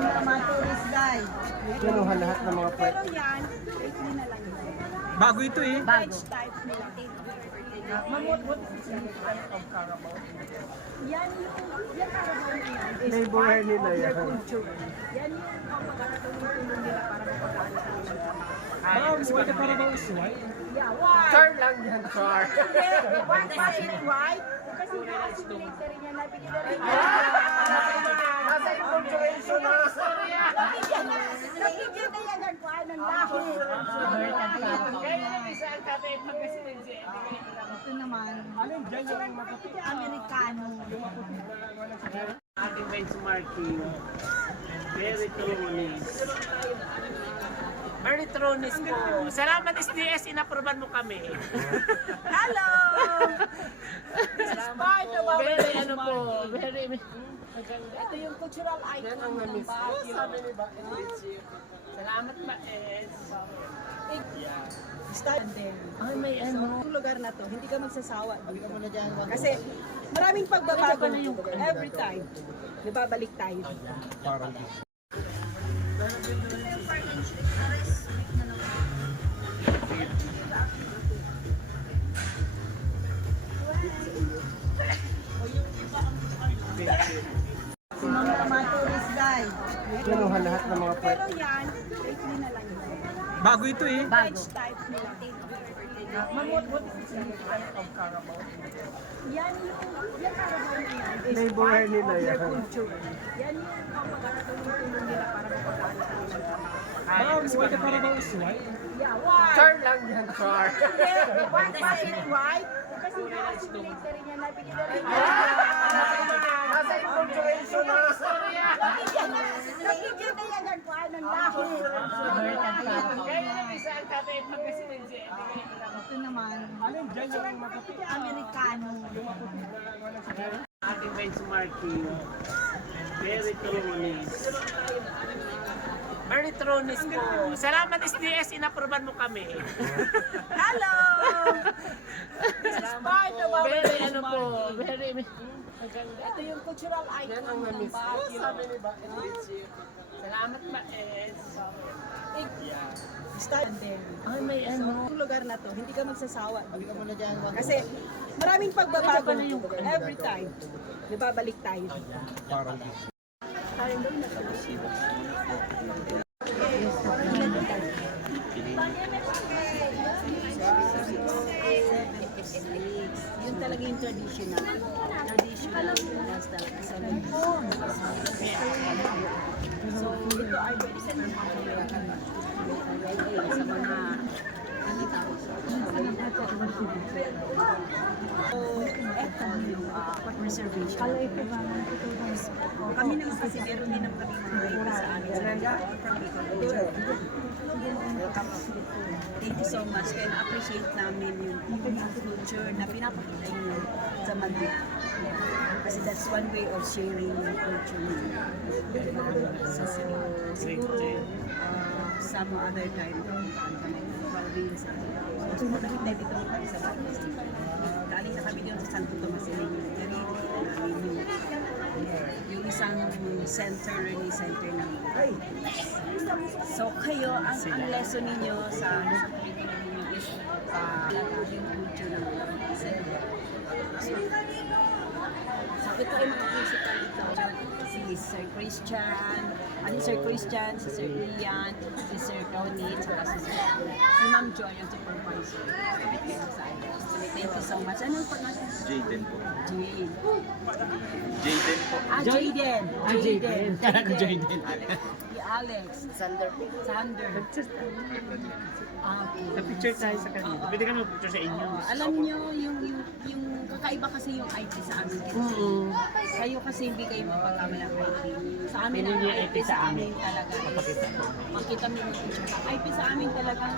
mga tourist guide. Kinuha lahat ng mga Pero yan, lately na lang yun. Bago ito eh. Veg type nila. what is the significance of Carabao? Yan yung Carabao na yan. is Flavor part nila of their yan. culture. Yan yung pagkakatulong-tulong nila para mapagkakala sa kanila. Ma'am, why the Carabao is white? Yeah, why? Char lang yan, char. Why is it white? Kasi na-assimilate na rin yan. Nabigyan na rin yan. Nasa enculturation na. Nabigyan na yan ng kuhaan ng lahi. Ito naman, Amerikano. Ating benchmarking. Very Tronis. Very Tronis po. Salamat SDS, inaproban mo kami. Hello! Despite of our Very ano po, very... ito yung cultural icon ng Baguio. Sabi ni ba, Enrique? Salamat ba, Es? Start din. Ay, may ano. Yung lugar na to, hindi ka magsasawa dito. Kasi maraming pagbabago every time. Nababalik tayo. Parang Mga tourist guide. kinuha lahat ng mga Pero yan, lately na lang yun. Bago ito eh. Veg type nila. what is the significance of Carabao? Yan yung Carabao na yan. is Flavor part nila of their yan. culture. Yan yung pagkakatulong-tulong nila para mapagkakala sa kanila. Ma'am, why the Carabao is white? Yeah, why? Char lang yan, char. Why is it white? Kasi na-assimilate na rin yan. Nabigyan na rin yan. Nasa enculturation na. Nabigyan na yan ng kuhaan ng lahi. Ito naman, Amerikano. Ating benchmarking. Very Tronis. Very Tronis po. Salamat SDS, inaproban mo kami. Hello! Despite of our Very ano po, very... ito yung cultural icon ng Baguio. Sabi ni ba, Enrique? Salamat ba, Es? Start din. Ay, may ano. Yung lugar na to, hindi ka magsasawa dito. Kasi maraming pagbabago every time. Nababalik tayo. Parang Yun talaga yung traditional. Traditional lifestyle. So, ito ay sa mga So, eto yung reservation. Kami naman kasi meron din naman kami mga baby sa amin. Thank you so much. Kaya na-appreciate namin yung culture na pinapakita nyo sa Manila. Kasi that's one way of sharing yung culture nyo. So, siguro, some other time, probably sa nakita dito kami sa Baguio. Galing na kami dito sa Santo Tomas. Yung isang center ni center ng so kayo, ang lesson ninyo sa is yung culture ng center. So ito ay mga principal dito. Si Sir Christian, si Sir Ian, si Sir Ronnie, si Ma'am Joy, yung supervisor. Thank you so much. Ano po natin? Jaden po. Jane. Jaden po. Jaden. Jaden. Jaden. Si Alex. Sander. Okay. Picture tayo sa kanila. Pwede ka mag-picture sa inyo. Alam nyo, yung kakaiba kasi yung IT sa amin. Kayo kasi hindi kayo mapagkama ng IT. Sa amin ang IT sa amin talaga. Makita mo yung picture. IP sa amin talagang